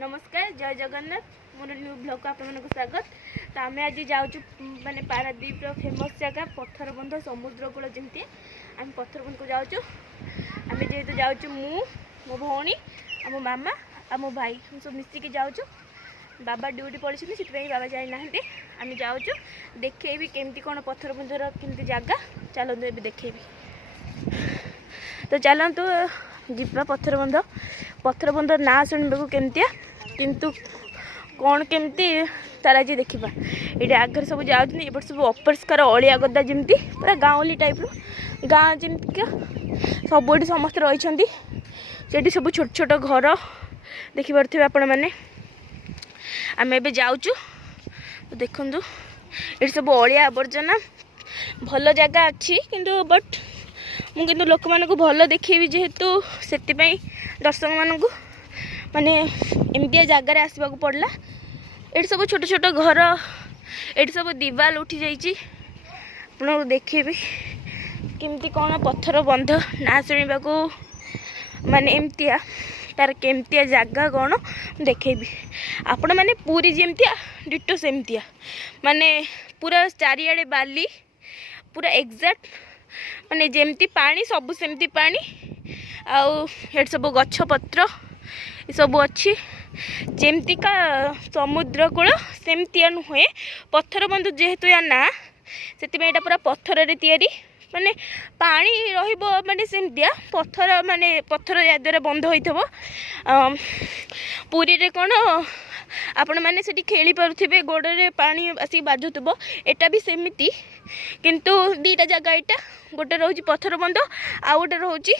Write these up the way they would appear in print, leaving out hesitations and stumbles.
नमस्कार जय Jagannath more new blog को आप स्वागत। तो आम आज जाऊँ माने पारादीप फेमस जगह पत्थर बंध समुद्र कूल जमी आम पत्थर बंध को जाऊँ। आम जेहेतु जाऊँ मो भौणी आ मो मामा आ मो भाई हम सब मिसिकी जाऊँ। बाबा ड्यूटी पड़े से बाबा जाना आम जाऊँ देखेबी केमती कौन पत्थर बंधर केमती जगह चलतु ए देखेबी। तो चलतु जीवा पत्थर बंध ना शुणा केमतिया किंतु कौन केमती तार आज देखा। ये आगे सब जाऊँ सब अपरिष्कार अलिया गदा जमी पूरा गाँवली टाइप गाँ जमीका सब ये समस्त रही सब छोट छोट घर देखिपे आपण मैंने आम ए जाऊँ। तो देखु ये सब अलिया आवर्जना भल जगह अच्छी किंतु बट मुझे लोक मान भल देखी जेहेतु से दर्शक मानू माने एमतिया जगार आसवाक पड़ला। ये सब छोट छोट घर ये सब दीवाल उठी जाइए आप देखेबी केमती कौन पत्थर बंध ना शुणा को माने एमतिया तार केमतिया जगह कौन देखेबी। आपण मैंने पूरी जमतिया डिटो सेमतिया माने पूरा चारिआडे बाली पूरा एग्जैक्ट माने जेमती पानी सब सेमती पानी आउ ये सब गछ पत्र ये सब अच्छी जेमती का समुद्र कूल सेमतिया नुहे पत्थर बंध जेहेतु या ना से पूरा पत्थर रे तैयारी माने पानी रहिबो माने सेमतिया पत्थर माने पत्थर या द्वारा बंध होइथबो। पुरी रे कोन आपण माने सेठी खेली पारुथिबे गोड़े पानी आसी बाजुथबो एटा भी सेमिति किंतु दीटा जगह एटा गोटे रोची पत्थर बंध आ गोटे रोची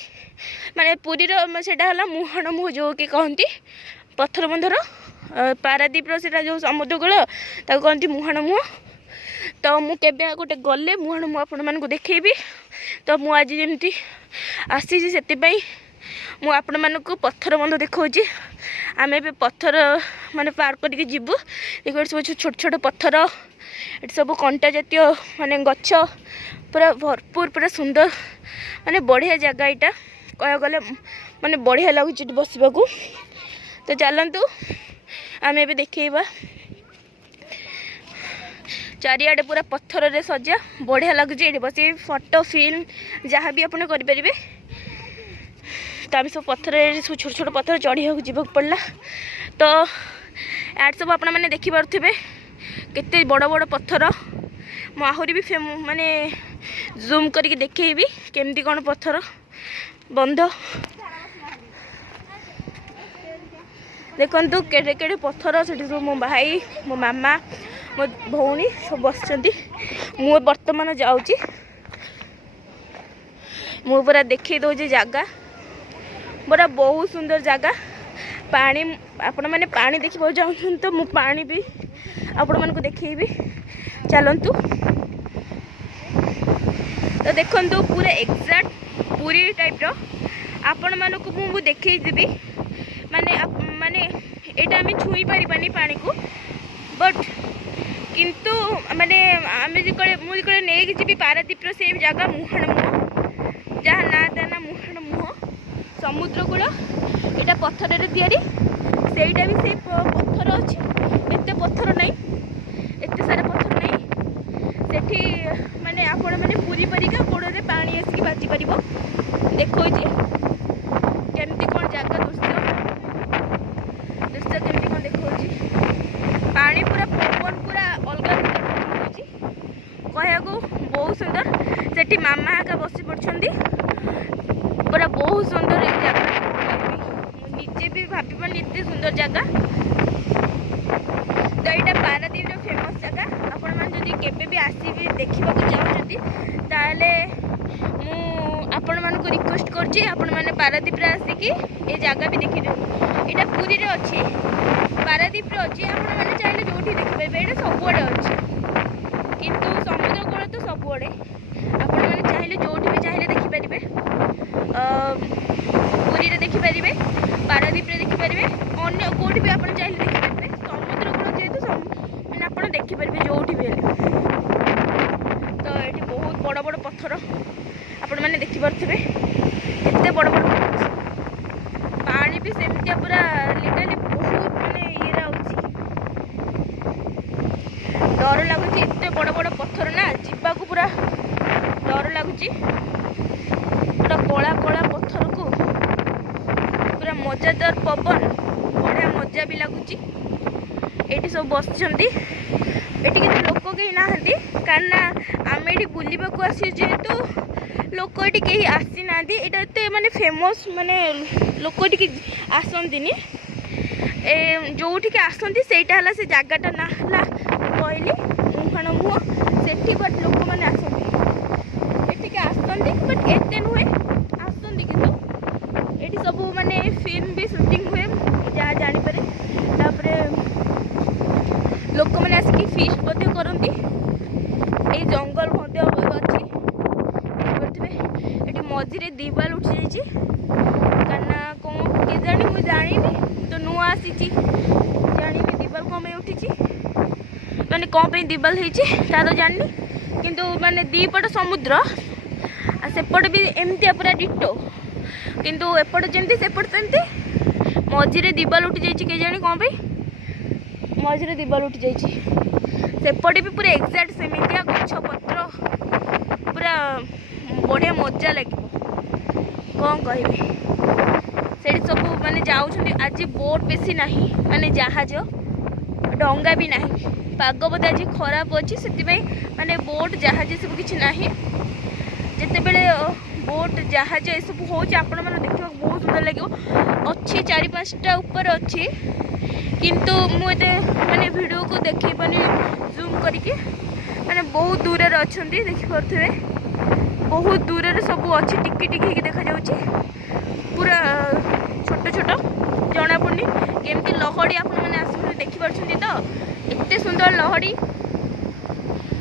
माने पुरीर सेटा हला मुहाण मुह जो कि कहती पत्थर बंधर पारादीप सेटा जो समुद्र कूल ताको कहती मुहाण मुह। तो मु केबे गोटे गले मुहाण मुह आपण मानकु देखेबी। तो मु आज जेमती आसी से मु आपण मानकु पत्थर बंध देखौची। आम ए पत्थर माने पार करके जीवु देखो सब छोट छोट पत्थर ये सब कंटा जातीय माने गछ पूरा भरपूर पूरा सुंदर माने बढ़िया जगह यहाँ कह गले माने बढ़िया लगुच बसवाक। तो चलतु आम ए देखा चारिआडे पूरा पत्थर रे सजा बढ़िया लगुच ये बस फोटो फिल्म जहाँ भी आपने करें। तो आम सब पत्थर सब छोट छोट पत्थर चढ़िया जीवाक पड़ला। तो यार सब आपण मैंने देखिपे केते बड़ बड़ पत्थर मु आहरी भी माने जूम करके देखेबी केमती कौन पत्थर बंध देखु केड़े केड़े पत्थर से मो भाई मो मामा मो भौणी सब बस मु बर्तमान जाऊँगी मु पूरा देखी दौचे जगह पूरा बहुत सुंदर जगह पानी आपण मैंने पानी देखा चाहूँ तो मु पानी भी आपण मन को देखेबी। चलतु तो देखु पूरा एग्जैक्ट पूरी टाइप आपण मानक मु देखेदेवी माने माने एटा आम छुई पारिबानी पानी को बट किंतु माने आम मुझे नहीं जी पारादीप से जगह मुहाण मुह जहाँ ना ता मुहाण मुह समुद्र कूल यहाँ पत्थर तैयारी सेटा भी से पत्थर अच्छी एत पत्थर नहीं एत सारा पत्थर नहीं सेठी माने आपण माने पूरी परिका गोड़े पानी आसिक बाजी पार देखो केमती कौन जगह दृश्य केमती कौन देखा पानी पूरा पवन पूरा अलग कहया बहुत सुंदर सेठी मामा आका बसी पड़छंदी पूरा बहुत सुंदर एक जगह निजे भी भाभी पानी एत सुंदर जगह। तो यहाँ पारादीप फेमस जगह आपण मैंने जदि केबे भी आसबे देखा चाहते ताले आपण मानक रिक्वेस्ट करछि आपण मैंने पारादीप आसिकी ये जगह भी देखी दिखाँ। यहाँ पुरी रे अच्छी पारादीप अच्छी आपण मैंने चाहिए जो देखिपारे ये सबुआड़े अच्छी किंतु समुद्र कूल तो सबुआड़े आपण मैंने चाहिए जो भी चाहिए देखिपारे पुरी रे देखिपारे पारादीप रे देखिपारे अन्य कौटी भी आप चाहिए देखिपारे समुद्र कूल जेहेतु मैंने आप देखिपारे जो भी हेल्ले। तो ये बहुत बड़ बड़ पत्थर आपण मैंने देखिपे एत बड़ बड़ पानी भी सेमती पूरा लिटराली बहुत डर लगुच एत बड़ बड़ पत्थर ना जीवाकू पूरा डर लगुच पूरा कला कला पत्थर को पूरा मजादार पवन बढ़िया मजा भी लगुच ये सब बसुँच एटी किसी लोक कहीं नहांती कारण आम ये बुलवाक आसी जेहेतु लोक ये कहीं आसी ना ये माने फेमस माने लोक ये आसती जोठी आसती से जगटा ना कहली मुहाण मुह से बट लोक मैंने आसती ये आसती बट एत नुहे आसती कि ये सब माने फिल्म भी शूटिंग हुए जहाँ जापर लोक मैंने आसिक फिस्ट करती ये जंगल अच्छी ये मझे दीवार उठी जाना कौन के जानी मुझे जानी तो नुआ आसी जानी दीवार कौन उठी माने कौन दीवार होता तो जानी किंतु माने दीपट समुद्र सेपट भी एमती पूरा डिटो किंतु एपट जमती सेपट सेमती मझे दीवार उठी जाइए के जानी कौन मझे दीवार उठी जाइए सेपटे भी पूरा एक्जाक्ट सेमितिया गछ पत्र पूरा बढ़िया मजा लगे कौन कह से सब माने जाऊँ आज बोट बेसी ना माने जहाज डंगा भी ना पाग बोधे आज खराब अच्छी से माने बोट जहाज सब किसी ना जिते बड़े बोट जहाज ये सब हो आपण मैंने देखा बहुत सुंदर लगे अच्छी 4-5टा ऊपर अच्छी किंतु मुझे माने वीडियो को देखी पानी जूम करके माने बहुत दूर अच्छा देखिपे बहुत दूर सब अच्छी टिकी टिकी देखा जाऊँगी पूरा छोट छोट जना पड़नी केमती लहड़ी आपण मैंने आस देखिपी तो एत सुंदर लहड़ी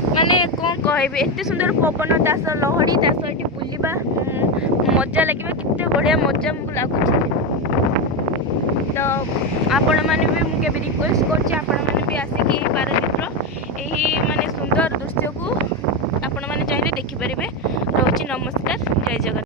माने कौन कहे एत सुंदर पवन तास लहड़ी तास ये बुलवा मजा लगे केते बढ़िया मजा मुझे लगुच तो आपण मैंने भी मुझे रिक्वेस्ट कर भी आसिक पारादीप